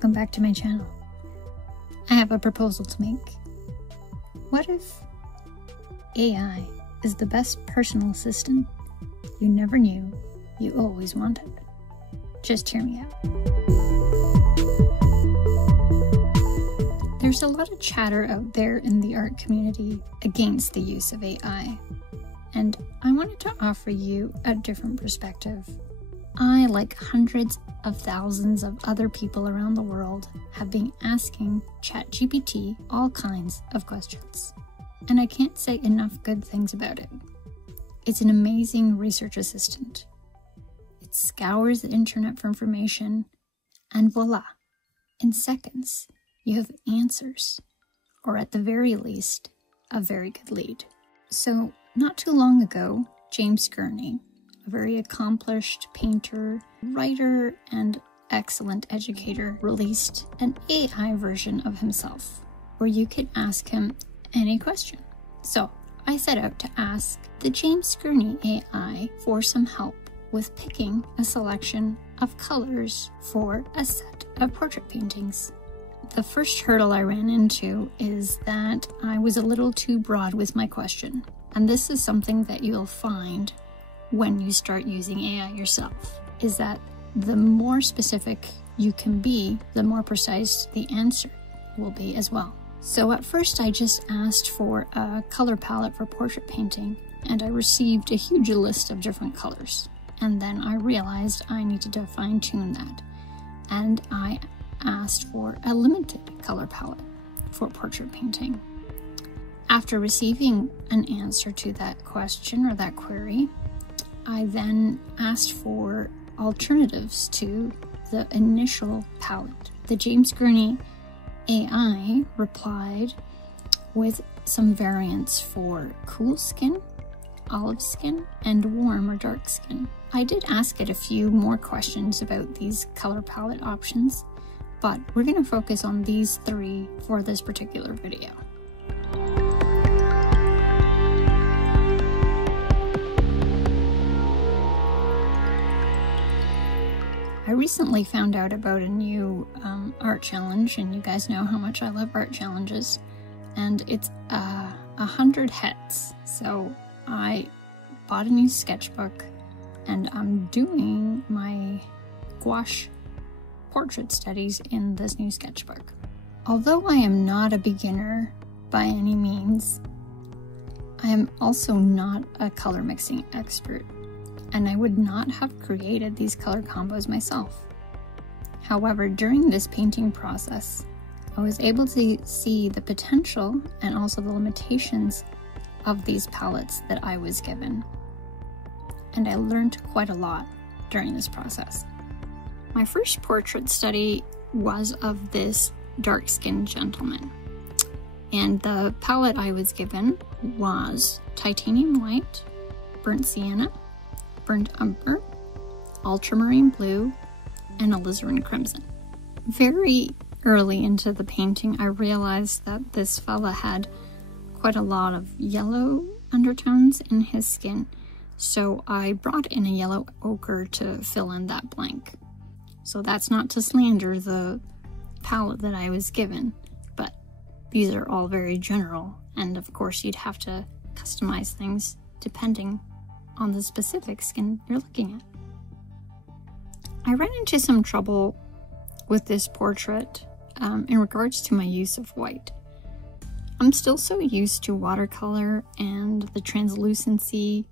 welcome back to my channel. I have a proposal to make. What if AI is the best personal assistant you never knew you always wanted? Just hear me out. There's a lot of chatter out there in the art community against the use of AI, and I wanted to offer you a different perspective. I, like hundreds of thousands of other people around the world, have been asking ChatGPT all kinds of questions, and I can't say enough good things about it. It's an amazing research assistant. It scours the internet for information, and voila, in seconds, you have answers, or at the very least, a very good lead. So, not too long ago, James Gurney, a very accomplished painter, writer, and excellent educator, released an AI version of himself, where you could ask him any question. So, I set out to ask the James Gurney AI for some help with picking a selection of colors for a set of portrait paintings. The first hurdle I ran into is that I was a little too broad with my question. And this is something that you'll find when you start using AI yourself, is that the more specific you can be, the more precise the answer will be as well. So at first I just asked for a color palette for portrait painting, and I received a huge list of different colors. And then I realized I needed to fine-tune that, and I asked for a limited color palette for portrait painting. After receiving an answer to that question or that query, I then asked for alternatives to the initial palette. The James Gurney AI replied with some variants for cool skin, olive skin, and warm or dark skin. I did ask it a few more questions about these color palette options, but we're going to focus on these three for this particular video. I recently found out about a new art challenge, and you guys know how much I love art challenges, and it's 100 hits. So I bought a new sketchbook, and I'm doing my gouache portrait studies in this new sketchbook. Although I am not a beginner by any means, I am also not a color mixing expert, and I would not have created these color combos myself. However, during this painting process, I was able to see the potential and also the limitations of these palettes that I was given, and I learned quite a lot during this process. My first portrait study was of this dark-skinned gentleman, and the palette I was given was titanium white, burnt sienna, burnt umber, ultramarine blue, and alizarin crimson. Very early into the painting, I realized that this fella had quite a lot of yellow undertones in his skin, so I brought in a yellow ochre to fill in that blank. So that's not to slander the palette that I was given, but these are all very general, and of course you'd have to customize things depending on the specific skin you're looking at. I ran into some trouble with this portrait in regards to my use of white. I'm still so used to watercolor and the translucency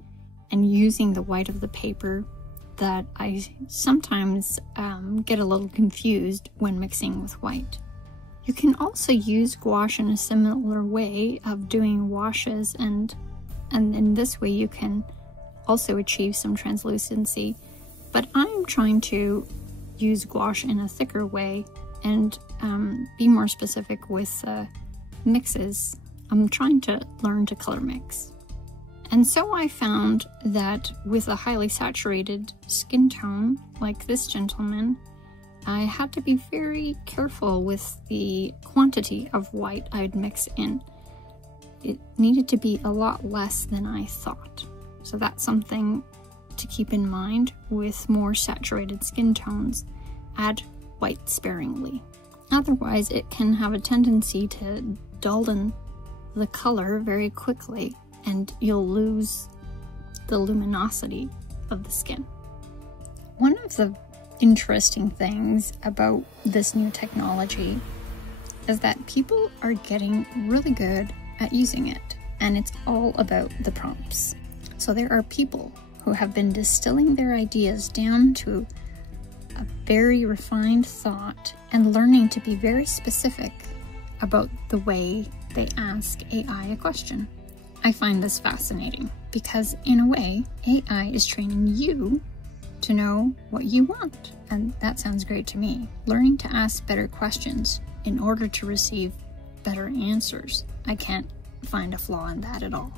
and using the white of the paper that I sometimes get a little confused when mixing with white. You can also use gouache in a similar way of doing washes, and in this way you can also achieve some translucency, but I'm trying to use gouache in a thicker way and be more specific with mixes. I'm trying to learn to color mix. And so I found that with a highly saturated skin tone, like this gentleman, I had to be very careful with the quantity of white I'd mix in. It needed to be a lot less than I thought. So that's something to keep in mind with more saturated skin tones. Add white sparingly. Otherwise, it can have a tendency to dullen the color very quickly, and you'll lose the luminosity of the skin. One of the interesting things about this new technology is that people are getting really good at using it, and it's all about the prompts. So there are people who have been distilling their ideas down to a very refined thought and learning to be very specific about the way they ask AI a question. I find this fascinating because, in a way, AI is training you to know what you want, and that sounds great to me. Learning to ask better questions in order to receive better answers. I can't find a flaw in that at all.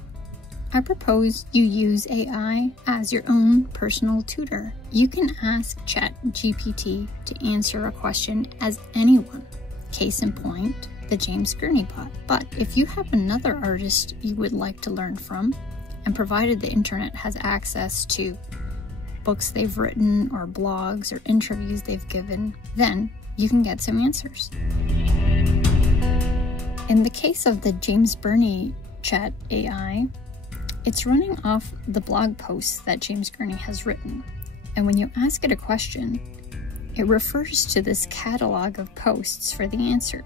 I propose you use AI as your own personal tutor. You can ask ChatGPT to answer a question as anyone. Case in point, the James Gurney bot. But if you have another artist you would like to learn from, and provided the internet has access to books they've written or blogs or interviews they've given, then you can get some answers. In the case of the James Gurney Chat AI, it's running off the blog posts that James Gurney has written. And when you ask it a question, it refers to this catalog of posts for the answer,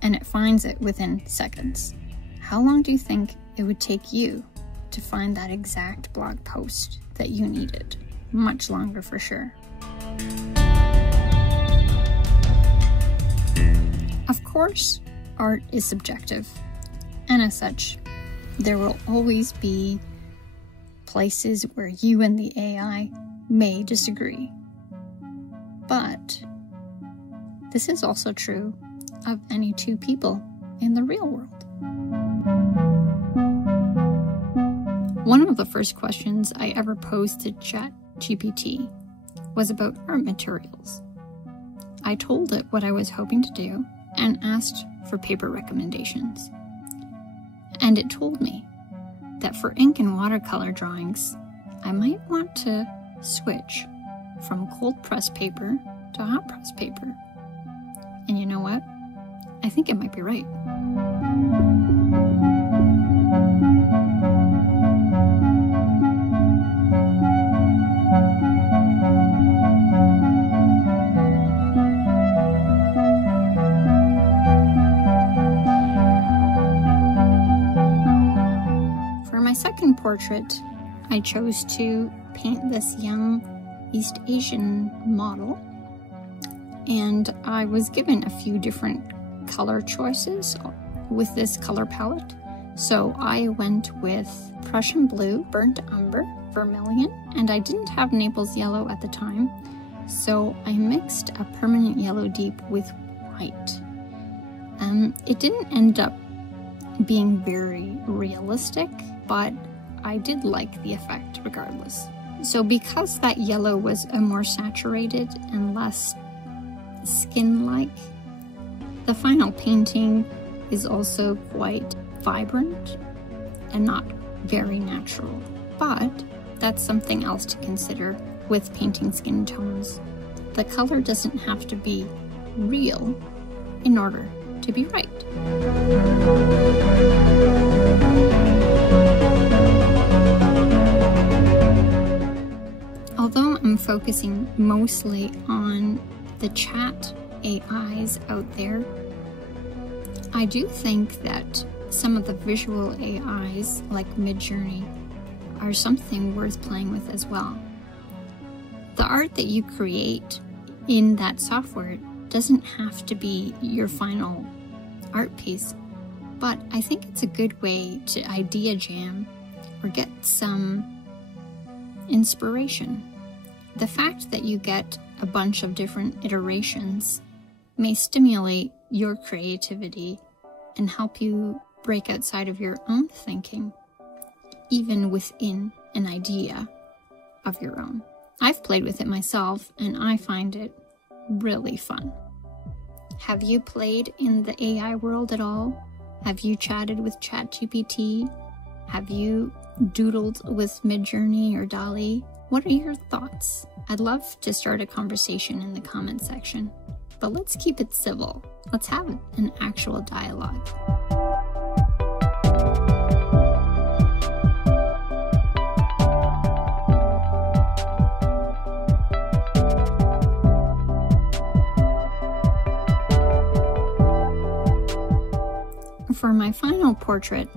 and it finds it within seconds. How long do you think it would take you to find that exact blog post that you needed? Much longer for sure. Of course, art is subjective, and as such, there will always be places where you and the AI may disagree. But this is also true of any two people in the real world. One of the first questions I ever posed to ChatGPT was about art materials. I told it what I was hoping to do and asked for paper recommendations. And it told me that for ink and watercolor drawings, I might want to switch from cold press paper to hot press paper. And you know what? I think it might be right. For my second portrait, I chose to paint this young East Asian model, and I was given a few different color choices with this color palette. So I went with Prussian blue, burnt umber, vermilion, and I didn't have Naples yellow at the time, so I mixed a permanent yellow deep with white. It didn't end up being very realistic, but I did like the effect regardless. So because that yellow was a more saturated and less skin-like, the final painting is also quite vibrant and not very natural. But that's something else to consider with painting skin tones. The color doesn't have to be real in order to be right. Although I'm focusing mostly on the chat AIs out there, I do think that some of the visual AIs like Midjourney are something worth playing with as well. The art that you create in that software doesn't have to be your final art piece, but I think it's a good way to idea jam or get some inspiration. The fact that you get a bunch of different iterations may stimulate your creativity and help you break outside of your own thinking, even within an idea of your own. I've played with it myself, and I find it really fun. Have you played in the AI world at all? Have you chatted with ChatGPT? Have you doodled with Midjourney or DALL-E? What are your thoughts? I'd love to start a conversation in the comment section. but let's keep it civil. Let's have an actual dialogue. For my final portrait,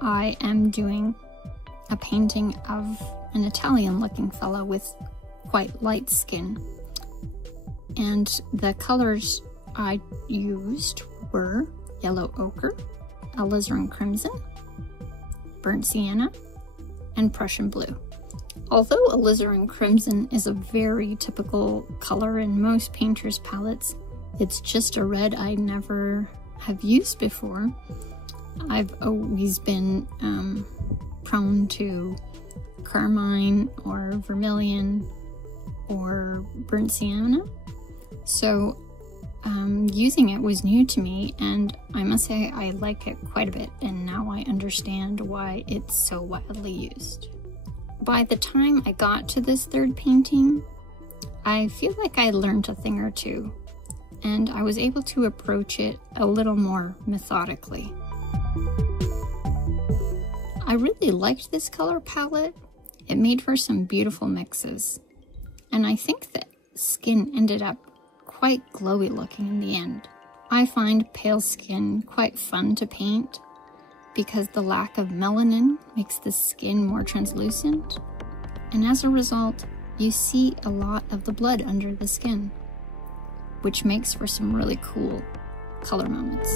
I am doing a painting of an Italian-looking fellow with quite light skin. And the colors I used were yellow ochre, alizarin crimson, burnt sienna, and Prussian blue. Although alizarin crimson is a very typical color in most painters' palettes, it's just a red I never have used before. I've always been prone to carmine or vermilion or burnt sienna, so using it was new to me, and I must say I like it quite a bit, and now I understand why it's so widely used. By the time I got to this third painting, I feel like I learned a thing or two, and I was able to approach it a little more methodically. I really liked this color palette. It made for some beautiful mixes, and I think the skin ended up quite glowy looking in the end. I find pale skin quite fun to paint because the lack of melanin makes the skin more translucent, and as a result, you see a lot of the blood under the skin, which makes for some really cool color moments.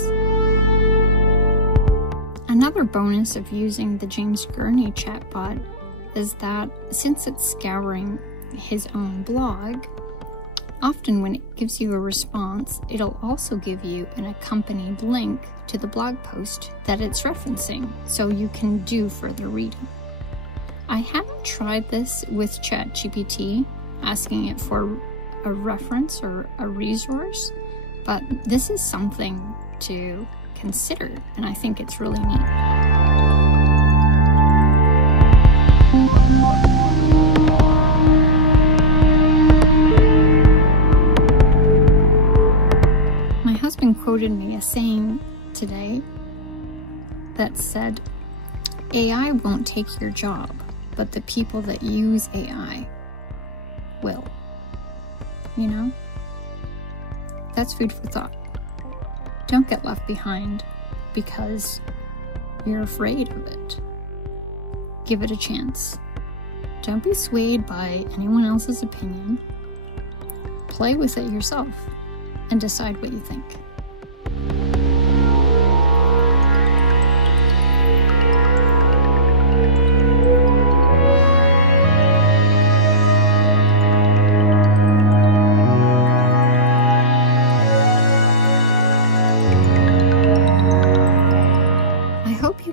Another bonus of using the James Gurney chatbot is that since it's scouring his own blog, often when it gives you a response, it'll also give you an accompanied link to the blog post that it's referencing, so you can do further reading. I haven't tried this with ChatGPT, asking it for a reference or a resource, but this is something to consider, and I think it's really neat. My husband quoted me a saying today that said, "AI won't take your job, but the people that use AI will." You know? That's food for thought. Don't get left behind because you're afraid of it. Give it a chance. Don't be swayed by anyone else's opinion. Play with it yourself and decide what you think.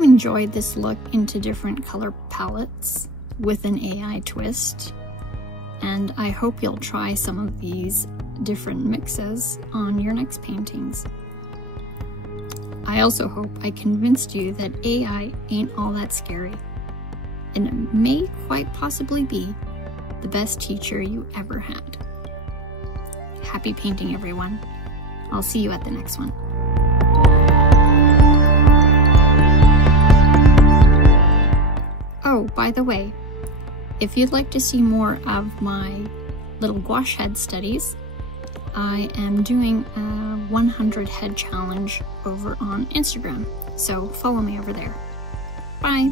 Enjoyed this look into different color palettes with an AI twist, and I hope you'll try some of these different mixes on your next paintings. I also hope I convinced you that AI ain't all that scary, and it may quite possibly be the best teacher you ever had. Happy painting, everyone. I'll see you at the next one. Oh, by the way, if you'd like to see more of my little gouache head studies, I am doing a 100 head challenge over on Instagram, so follow me over there. Bye!